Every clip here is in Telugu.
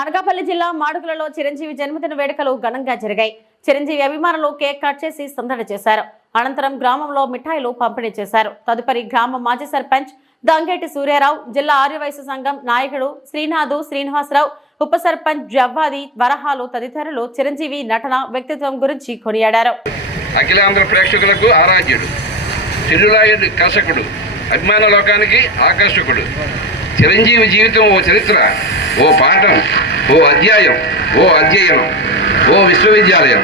అనకాపల్లి జిల్లా మాడుగులలో చిరంజీవి జన్మదిన వేడుకలు ఘనంగా జరిగాయి. చిరంజీవి అభిమానులు కేక్ కట్ చేసి సందడి చేశారు. అనంతరం గ్రామంలో మిఠాయిలు పంపిణీ చేశారు. తదుపరి గ్రామ మాజీ సర్పంచ్ దంగేటి సూర్యారావు, జిల్లా ఆర్యవైశ్య సంఘం నాయకుడు శ్రీనాథు శ్రీనివాసరావు, ఉప సర్పంచ్ జవ్వాది వరహాలు తదితరులు చిరంజీవి నటన వ్యక్తిత్వం గురించి కొనియాడారు. అఖిలాంధ్ర ప్రేక్షకులకు ఆరాధ్యుడు, తిరులాయుడు కర్షకుడు, అభిమాన లోకానికి ఆకర్షకుడు. చిరంజీవి జీవితం ఓ చరిత్ర, ఓ పాఠం, ఓ అధ్యాయం, ఓ అధ్యయనం, ఓ విశ్వవిద్యాలయం.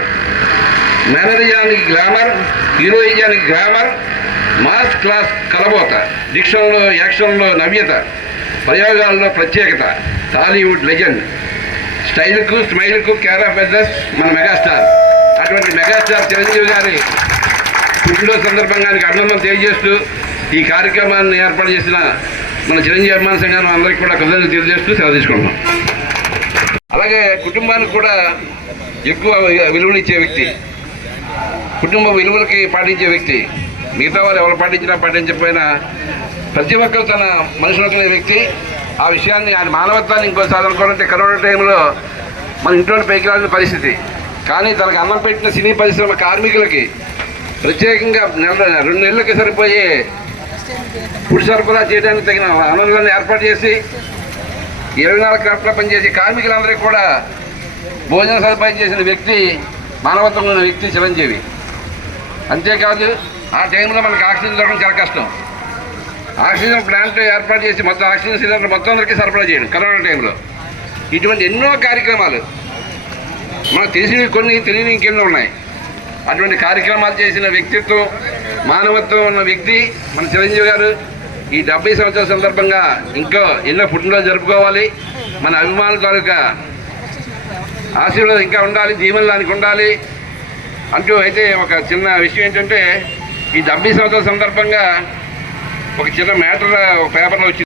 మేనరిజానికి గ్లామర్, హీరోయిజానికి గ్లామర్, మాస్ క్లాస్ కలబోత, డిక్షన్లో యాక్షన్లో నవ్యత, ప్రయోగాల్లో ప్రత్యేకత, టాలీవుడ్ లెజెండ్. స్టైల్కు స్మైల్కు కేర్ ఆఫ్ అడ్రస్ మన మెగాస్టార్. అటువంటి మెగాస్టార్ చిరంజీవి గారి పుట్టినరోజు సందర్భంగా అభినందనలు తెలియజేస్తూ ఈ కార్యక్రమాన్ని ఏర్పాటు చేసిన మన చిరంజీవి అభిమాన సంఘాన్ని అందరికీ కూడా కృతజ్ఞతలు తెలియజేస్తూ సెలవు తీసుకుంటున్నాం. అలాగే కుటుంబానికి కూడా ఎక్కువ విలువనిచ్చే వ్యక్తి, కుటుంబ విలువలకి పాటించే వ్యక్తి. మిగతా వాళ్ళు ఎవరు పాటించినా పాటించకపోయినా ప్రతి ఒక్కరు తన మనసులో కలిగే వ్యక్తి. ఆ విషయాన్ని ఆయన మానవత్వాన్ని ఇంకోసారి అనుకోవాలంటే కరోనా టైంలో మన ఇంట్లో పైకి రాని పరిస్థితి. కానీ తనకు అన్నం పెట్టిన సినీ పరిశ్రమ కార్మికులకి ప్రత్యేకంగా 2 నెలలకి సరిపోయే ఫుడ్ సరఫరా చేయడానికి తగిన వనరులను ఏర్పాటు చేసి 24 గంటల పనిచేసి కార్మికులందరికీ కూడా భోజన సదుపాయం చేసిన వ్యక్తి, మానవత్వం ఉన్న వ్యక్తి చిరంజీవి. అంతేకాదు ఆ టైంలో మనకు ఆక్సిజన్ దొరకడం చాలా కష్టం. ఆక్సిజన్ ప్లాంట్ ఏర్పాటు చేసి మొత్తం ఆక్సిజన్ సిలిండర్ మొత్తం అందరికీ సరఫరా చేయడం కరోనా టైంలో. ఇటువంటి ఎన్నో కార్యక్రమాలు మనకు తెలిసినవి కొన్ని, తెలియని ఇంకెన్నో ఉన్నాయి. అటువంటి కార్యక్రమాలు చేసిన వ్యక్తిత్వం, మానవత్వం ఉన్న వ్యక్తి మన చిరంజీవి గారు. ఈ 70 సంవత్సరాల సందర్భంగా ఇంకా ఎన్నో పుట్టినరోజు జరుపుకోవాలి. మన అభిమానుల తాలూకా ఆశీర్వాదం ఇంకా ఉండాలి, జీవనం దానికి ఉండాలి అంటూ. అయితే ఒక చిన్న విషయం ఏంటంటే ఈ 70 సంవత్సరాల సందర్భంగా ఒక చిన్న మ్యాటర్ పేపర్లో వచ్చింది.